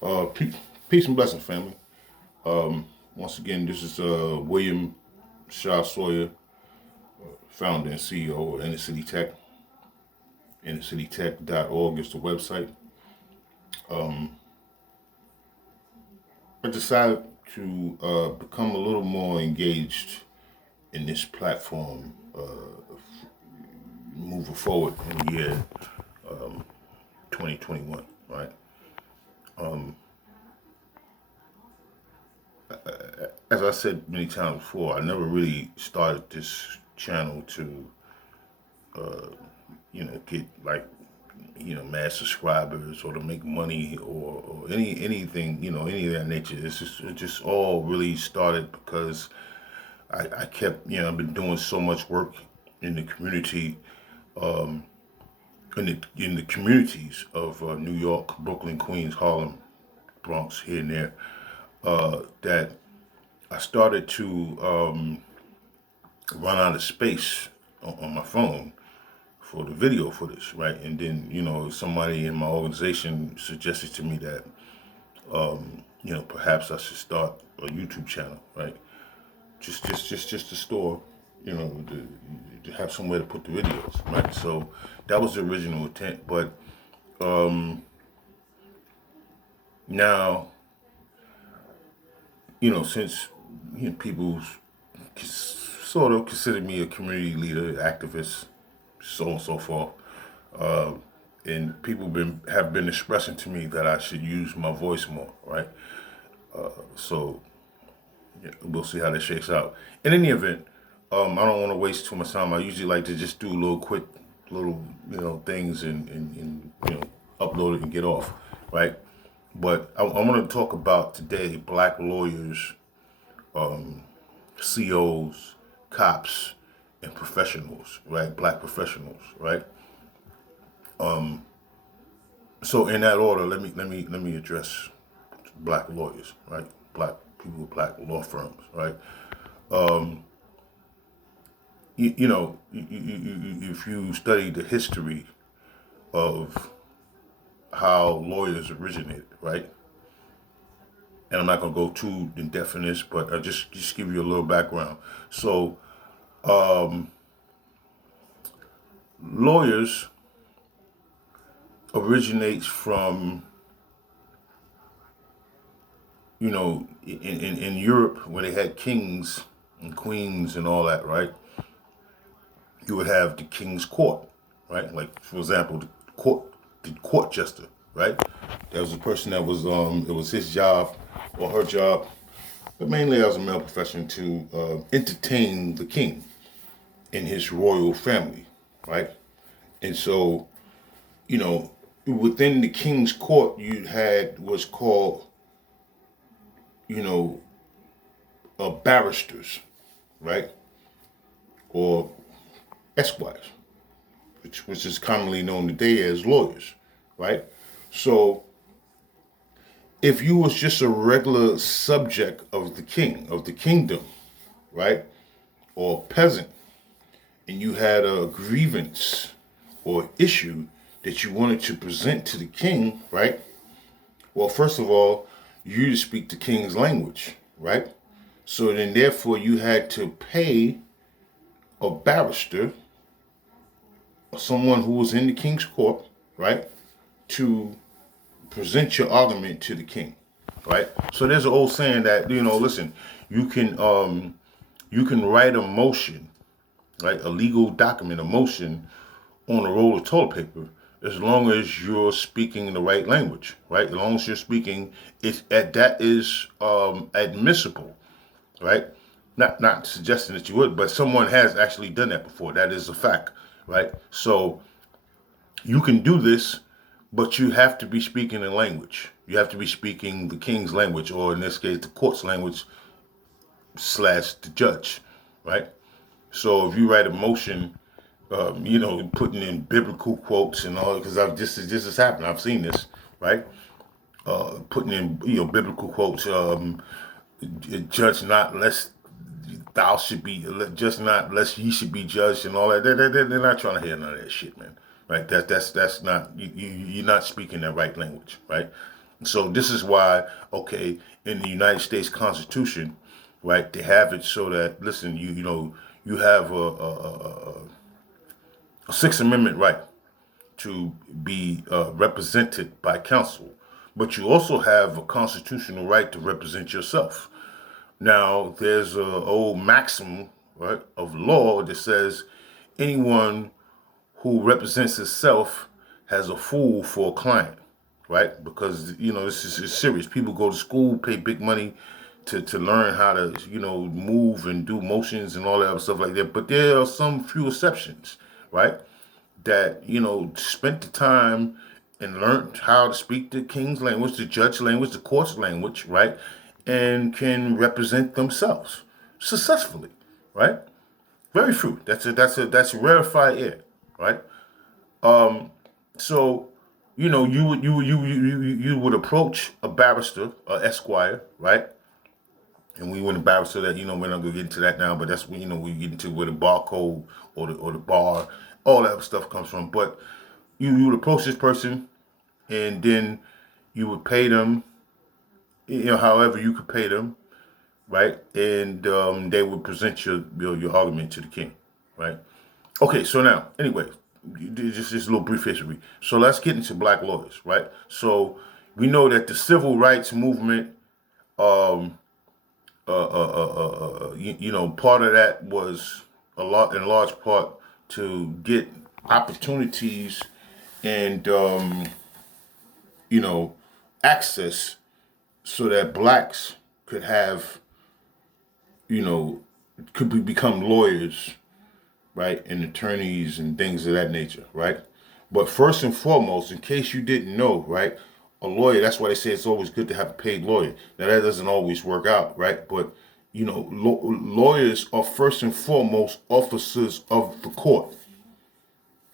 Peace and blessing, family. Once again, this is William Shaw Sawyer, founder and CEO of Inner City Tech. InnerCityTech.org is the website. I decided to become a little more engaged in this platform moving forward in the year 2021, right? As I said many times before, I never really started this channel to, get like, mass subscribers or to make money or anything, any of that nature. It just all really started because I kept, I've been doing so much work in the community, in the communities of New York, Brooklyn, Queens, Harlem, Bronx, here and there, that I started to run out of space on my phone for the video footage, right? And then, somebody in my organization suggested to me that, perhaps I should start a YouTube channel, right? Just to store, to have somewhere to put the videos, right? So that was the original intent. But now, since people sort of consider me a community leader, activist, so on and so forth. And people have been expressing to me that I should use my voice more, right? So yeah, we'll see how that shakes out. In any event, I don't want to waste too much time. I usually like to just do little quick, little things and upload it and get off, right? But I want to talk about today black lawyers, COs, cops, and professionals, right? Black professionals, right? So in that order, let me address black lawyers, right? Black people, black law firms, right? If you study the history of how lawyers originated, right? And I'm not gonna go too in depth in this, but I just give you a little background. So lawyers originates from in Europe where they had kings and queens and all that, right? You would have the king's court, right? Like for example, the court jester, right? That was a person that was it was his job or her job, but mainly as a male profession to entertain the king and his royal family, right? And so, within the king's court, you had what's called, you know, barristers, right? Or esquires, which is commonly known today as lawyers, right? So if you was just a regular subject of the king, of the kingdom, right? Or peasant, and you had a grievance or issue that you wanted to present to the king, right? Well, first of all, you to speak the king's language, right? So then therefore you had to pay a barrister or someone who was in the king's court, right, to present your argument to the king, right? So there's an old saying that, listen, you can write a motion, right, a legal document, a motion on a roll of toilet paper, as long as you're speaking the right language, right? As long as you're speaking, that is admissible, right? Not suggesting that you would, but someone has actually done that before. That is a fact, right? So you can do this, but you have to be speaking the language. You have to be speaking the king's language, or in this case, the court's language slash the judge, right? So if you write a motion, putting in biblical quotes and all, because this has happened. I've seen this, right? Putting in biblical quotes, judge not lest thou should be, just not lest ye should be judged and all that. They're not trying to hear none of that shit, man. Right? That's not you're not speaking the right language, right? So this is why, okay, in the United States Constitution, right, they have it so that, listen, you know, you have a Sixth Amendment right to be represented by counsel, but you also have a constitutional right to represent yourself. Now, there's a old maxim, right, of law that says anyone who represents itself has a fool for a client, right? Because you know this is serious. People go to school, pay big money to learn how to move and do motions and all that other stuff like that. But there are some few exceptions, right? That spent the time and learned how to speak the king's language, the judge language, the court's language, right? And can represent themselves successfully, right? Very few. That's a rarefied air, right? So, you would approach a barrister, a esquire, right? And we went a barrister that we're not gonna get into that now, but that's when we get into where the barcode or the bar, all that stuff comes from. But you would approach this person, and then you would pay them, however you could pay them, right? And they would present your argument to the king, right? Okay, so now, anyway, just a little brief history. So let's get into black lawyers, right? So we know that the civil rights movement, um, part of that was in large part, to get opportunities and access so that blacks could have, become lawyers, right, and attorneys and things of that nature, right? But first and foremost, in case you didn't know, right, a lawyer, that's why they say it's always good to have a paid lawyer. Now, that doesn't always work out, right? But, lawyers are first and foremost officers of the court,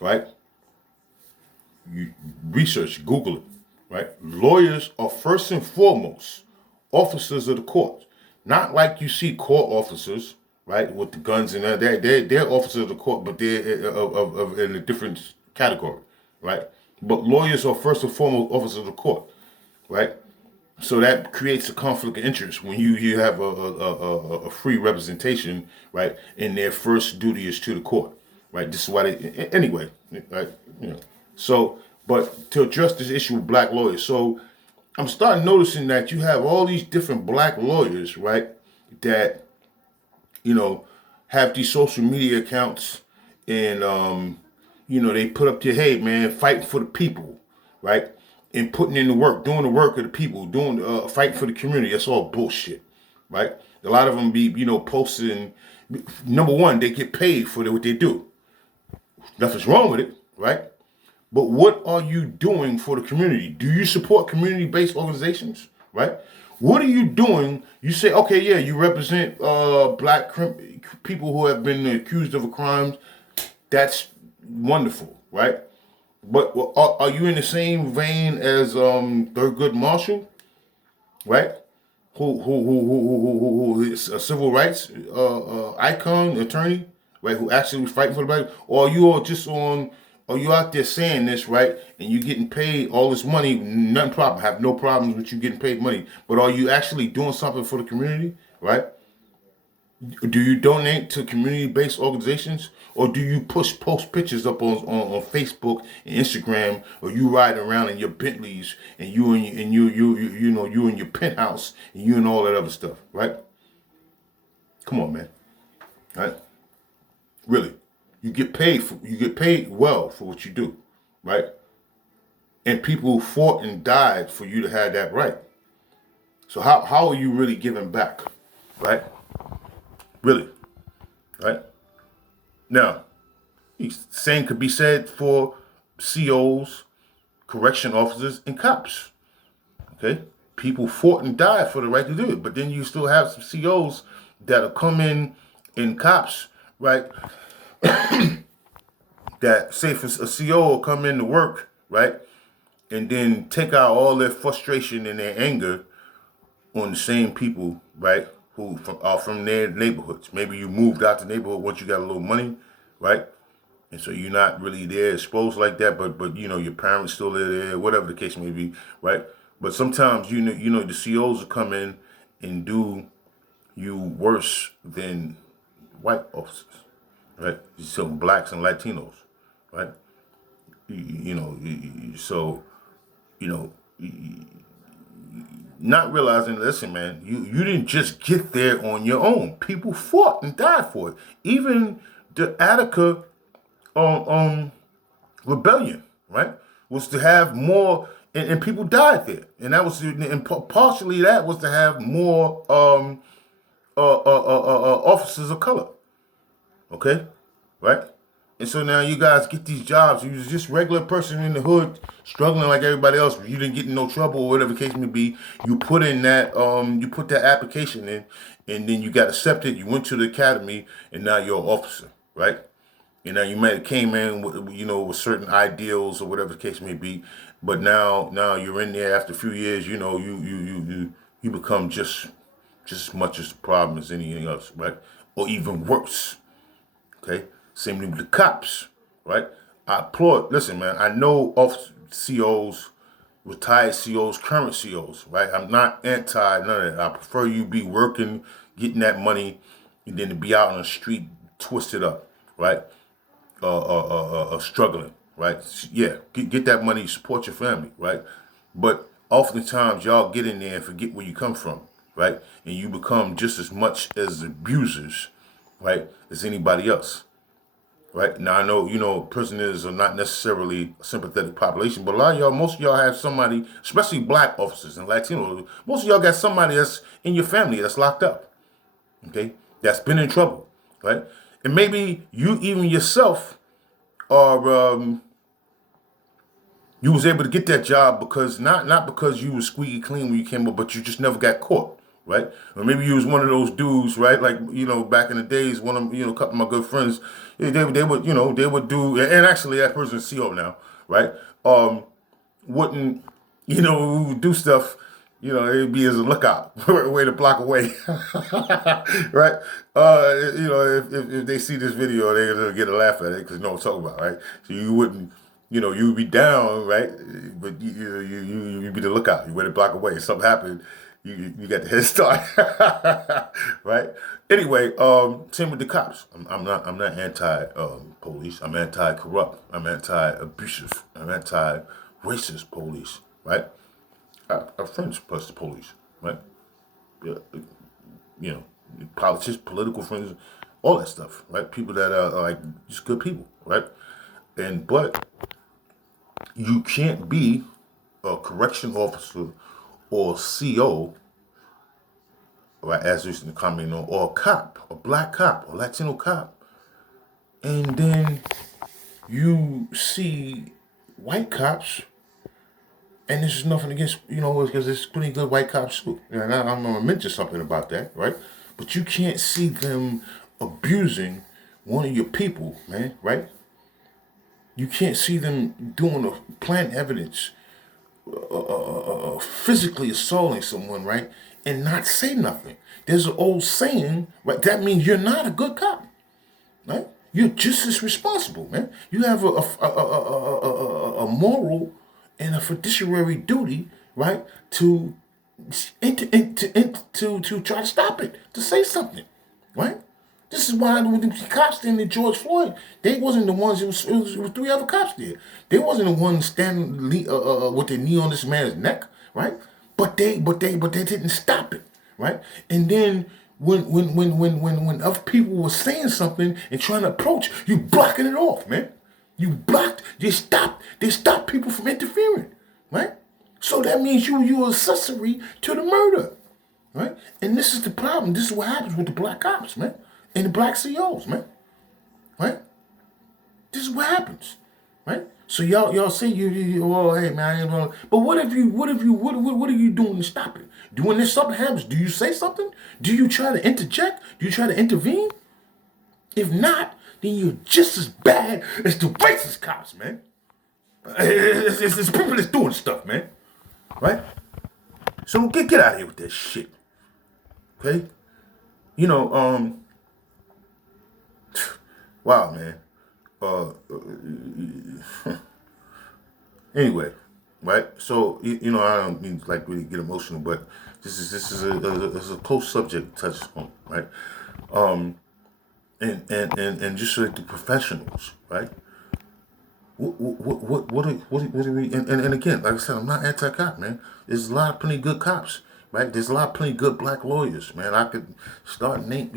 right? You research, Google it, right? Lawyers are first and foremost officers of the court. Not like you see court officers, right, with the guns and that. They're officers of the court, but they're in a different category, right? But lawyers are first and foremost officers of the court, right? So that creates a conflict of interest when you have a free representation, right? And their first duty is to the court, right? This is why anyway, right? So, but to address this issue with black lawyers, so I'm starting noticing that you have all these different black lawyers, right? That have these social media accounts, and they put up their, hey man, fighting for the people, right? And putting in the work, doing the work of the people, doing fighting for the community. That's all bullshit, right? A lot of them be posting. Number one, they get paid for what they do. Nothing's wrong with it, right? But what are you doing for the community? Do you support community-based organizations, right? What are you doing? You say, okay, yeah, you represent black people who have been accused of a crime. That's wonderful, right? But are you in the same vein as Thurgood Marshall, right? Who is a civil rights icon, attorney, right? Who actually was fighting for the black? Or are you all just on? Are you out there saying this, right? And you getting paid all this money? Nothing problem. Have no problems with you getting paid money. But are you actually doing something for the community, right? Do you donate to community-based organizations, or do you post pictures up on Facebook and Instagram, or you ride around in your Bentleys and you in your penthouse and you and all that other stuff, right? Come on, man, right? Really, you get paid well for what you do, right? And people fought and died for you to have that right. So how are you really giving back, right? Really, right? Now, same could be said for COs, correction officers, and cops. Okay? People fought and died for the right to do it, but then you still have some COs that'll come in cops, right? That say for a CO will come in to work, right? And then take out all their frustration and their anger on the same people, right? Who are from their neighborhoods. Maybe you moved out the neighborhood once you got a little money, right? And so you're not really there exposed like that, but your parents still live there, whatever the case may be, right? But sometimes the COs will come in and do you worse than white officers, right? So blacks and Latinos, right? So you know, not realizing, listen, man, you didn't just get there on your own. People fought and died for it. Even the Attica um rebellion, right, was to have more, and people died there, and that was, and partially that was to have more officers of color. Okay, right? And so now you guys get these jobs. You was just regular person in the hood, struggling like everybody else. You didn't get in no trouble or whatever the case may be. You put in that you put that application in, and then you got accepted. You went to the academy, and now you're an officer, right? You know, you might have came in with, with certain ideals or whatever the case may be, but now you're in there after a few years. You become just as much as the problem as anything else, right? Or even worse. Okay, same thing with the cops, right? I applaud. Listen, man, I know of COs, retired COs, current COs, right? I'm not anti none of that. I prefer you be working, getting that money, and then to be out on the street twisted up, right? Struggling, right? Yeah, get that money, support your family, right? But oftentimes y'all get in there and forget where you come from, right? And you become just as much as abusers, right, as anybody else, right? Now I know, prisoners are not necessarily a sympathetic population, but a lot of y'all, most of y'all have somebody, especially black officers and Latinos, most of y'all got somebody that's in your family that's locked up, okay, that's been in trouble, right? And maybe you even yourself are you was able to get that job because not because you was squeaky clean when you came up, but you just never got caught, right? Or maybe you was one of those dudes, right? Like, back in the days, one of a couple of my good friends, they would they would do, and actually that person's CO now, right? Wouldn't we would do stuff. It'd be as a lookout, way to block away, right? If they see this video, they're gonna get a laugh at it because you know what I'm talking about, right? So you wouldn't, you would be down, right? But you be the lookout. You way to block away. If something happened, you got the head start, right? Anyway, same with the cops. I'm not anti police. I'm anti corrupt. I'm anti abusive. I'm anti racist police, right? Our friends plus the police, right? Yeah, politicians, political friends, all that stuff, right? People that are like just good people, right? But you can't be a correction officer or CO, right? As is in the comment, or a cop, a black cop, a Latino cop, and then you see white cops. And this is nothing against, because there's plenty good white cops too. And I'm going to mention something about that, right? But you can't see them abusing one of your people, man, right? You can't see them doing a plant evidence, physically assaulting someone, right? And not say nothing. There's an old saying, right? That means you're not a good cop, right? You're just as responsible, man. You have a moral and a fiduciary duty, right, to try to stop it, to say something, right? This is why when the cops in George Floyd, they wasn't the ones. It was three other cops there. They wasn't the ones standing with their knee on this man's neck, right? But they didn't stop it, right? And then when other people were saying something and trying to approach, you blocking it off, man. You blocked. They stopped people from interfering, right? So that means you accessory to the murder, right? And this is the problem. This is what happens with the black cops, man, and the black COs, man, right? This is what happens, right? So y'all say oh hey man, I ain't gonna. But what are you doing to stop it? When this something happens, do you say something? Do you try to interject? Do you try to intervene? If not, then you're just as bad as the racist cops, man. It's people that's doing stuff, man. Right? So get out of here with that shit. Okay? Wow, man. Anyway, right? So I don't mean to like really get emotional, but this is a close subject to touch on, right? And just like the professionals, right? What are we? And again, like I said, I'm not anti-cop, man. There's a lot of plenty good cops, right? There's a lot of plenty good black lawyers, man. I could start name,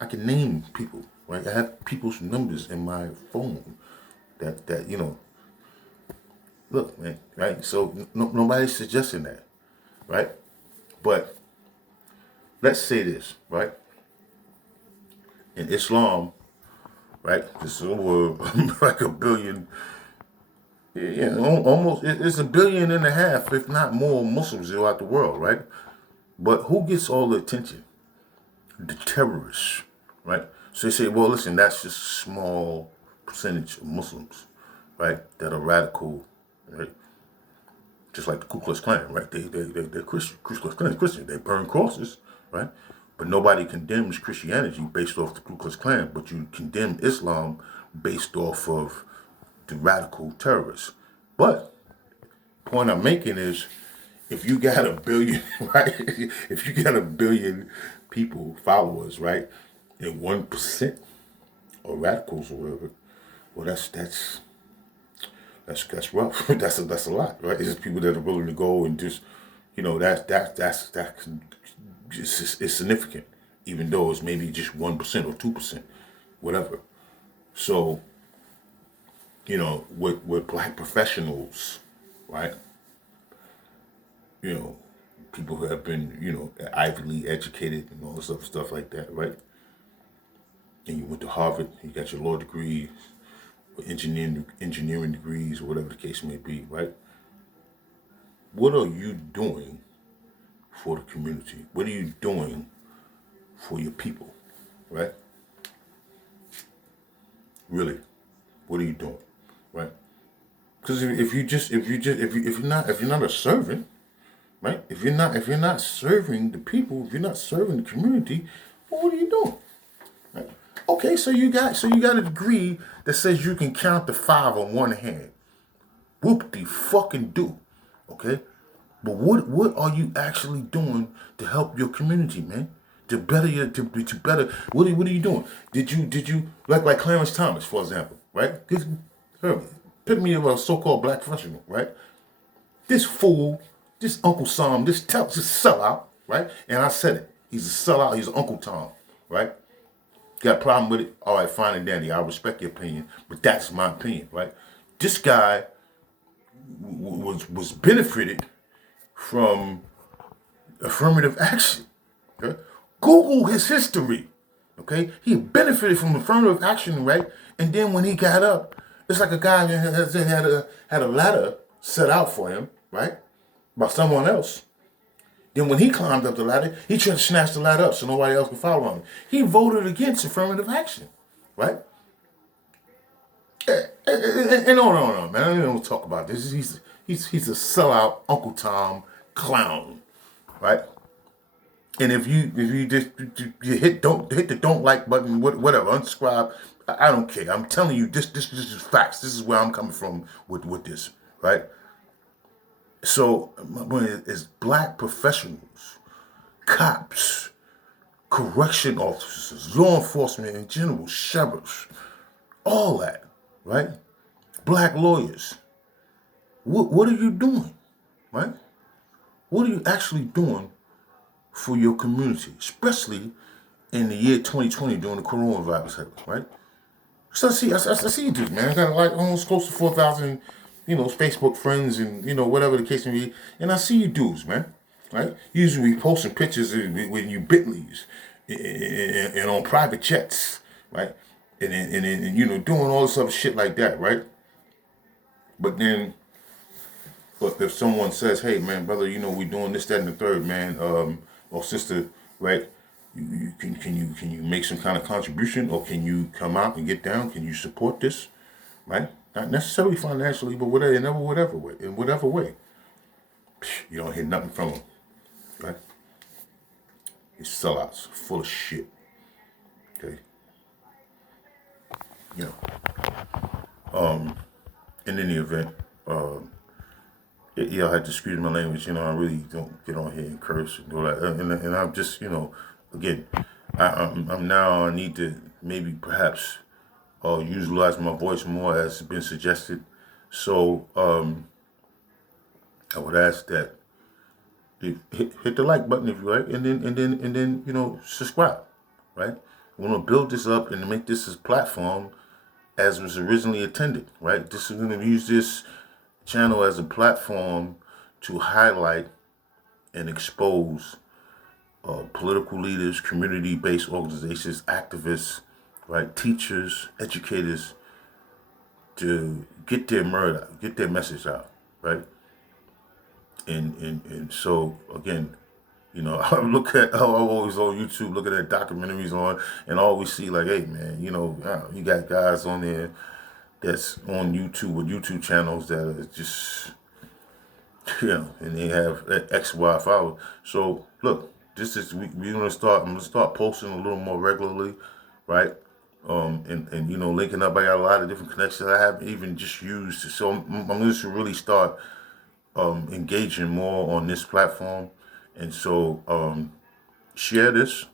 I can name people, right? I have people's numbers in my phone that look, man, right? So nobody's suggesting that, right? But let's say this, right? In Islam, right? There's over like a billion, yeah, almost it's a billion and a half, if not more, Muslims throughout the world, right? But who gets all the attention? The terrorists, right? So they say, well, listen, that's just a small percentage of Muslims, right? That are radical, right? Just like the Ku Klux Klan, right? They're Christian. Ku Klux Klan is Christian. They burn crosses, right? But nobody condemns Christianity based off the Ku Klux Klan, but you condemn Islam based off of the radical terrorists. But the point I'm making is, if you got a billion, right? If you got a billion people, followers, right, and 1% are radicals or whatever, well, that's rough. That's a lot, right? It's just people that are willing to go and just, that's it's significant, even though it's maybe just 1% or 2%, whatever. So, with black professionals, right? You know, people who have been, Ivy League educated and all this other stuff like that, right? And you went to Harvard, you got your law degree, or engineering degrees, or whatever the case may be, right? What are you doing for the community? What are you doing for your people, right? Really, what are you doing, right? Because if you're not a servant, right? If you're not serving the people, if you're not serving the community, well, what are you doing? Right? Okay, so you got a degree that says you can count to five on one hand. Whoop de fucking do. Okay? But what are you actually doing to help your community, man? To better to better what are you doing? Did you like Clarence Thomas, for example, right? This epitome of a so-called black professional, right? This fool, this Uncle Sam, this sellout, right? And I said it. He's a sellout, he's Uncle Tom, right? Got a problem with it? All right, fine and dandy. I respect your opinion, but that's my opinion, right? This guy was benefited from affirmative action. Okay? Google his history. Okay, he benefited from affirmative action, right? And then when he got up, it's like a guy that had a ladder set out for him, right, by someone else. Then when he climbed up the ladder, he tried to snatch the ladder up so nobody else could follow him. He voted against affirmative action, right? And on, man. I don't even want to talk about this. He's a sellout Uncle Tom clown, right? And if you just you hit the don't like button, whatever, unsubscribe, I don't care. I'm telling you, this is facts. This is where I'm coming from with this, right? So when it's black professionals, cops, correction officers, law enforcement in general, sheriffs, all that, right? Black lawyers. What are you doing, right? What are you actually doing for your community, especially in the year 2020 during the coronavirus, right? So I see you dudes, man. I got like almost close to 4,000, Facebook friends and whatever the case may be, and I see you dudes, man. Right? Usually we posting pictures when you Bentleys and on private jets, right? And doing all this other shit like that, right? But then, if someone says, "Hey, man, brother, we doing this, that, and the third, man," or sister, right? Can you make some kind of contribution, or can you come out and get down? Can you support this, right? Not necessarily financially, but in whatever way, you don't hear nothing from them, right? These sellouts, full of shit. Okay, you know. In any event, Yeah, I had to excuse my language. I really don't get on here and curse and all that. And I'm just, again, I'm now, I need to maybe perhaps utilize my voice more as has been suggested. So I would ask that you hit the like button if you like, and then subscribe. Right? We want to build this up and make this a platform as was originally intended. Right? This is going to use this channel as a platform to highlight and expose political leaders, community-based organizations, activists, right, teachers, educators, to get their murder, get their message out, right? And so again, I look at, I'm always on YouTube looking at documentaries on, and I always see like, hey man, you got guys on there that's on YouTube with YouTube channels that are just, and they have X, Y followers. So look, this is we're gonna start. I'm gonna start posting a little more regularly, right? And linking up. I got a lot of different connections I haven't even just used. So I'm going to really start engaging more on this platform. And so share this,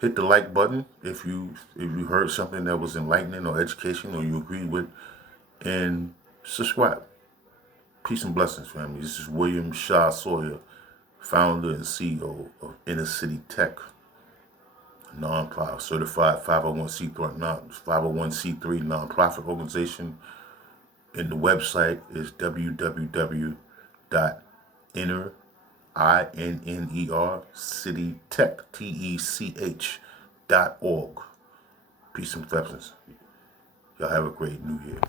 hit the like button if you heard something that was enlightening or educational or you agree with, and subscribe. Peace and blessings, family. This is William Shaw Sawyer, founder and CEO of Inner City Tech, nonprofit certified 501c3 nonprofit organization. And the website is www.inner citytech .org. Peace and blessings. Y'all have a great new year.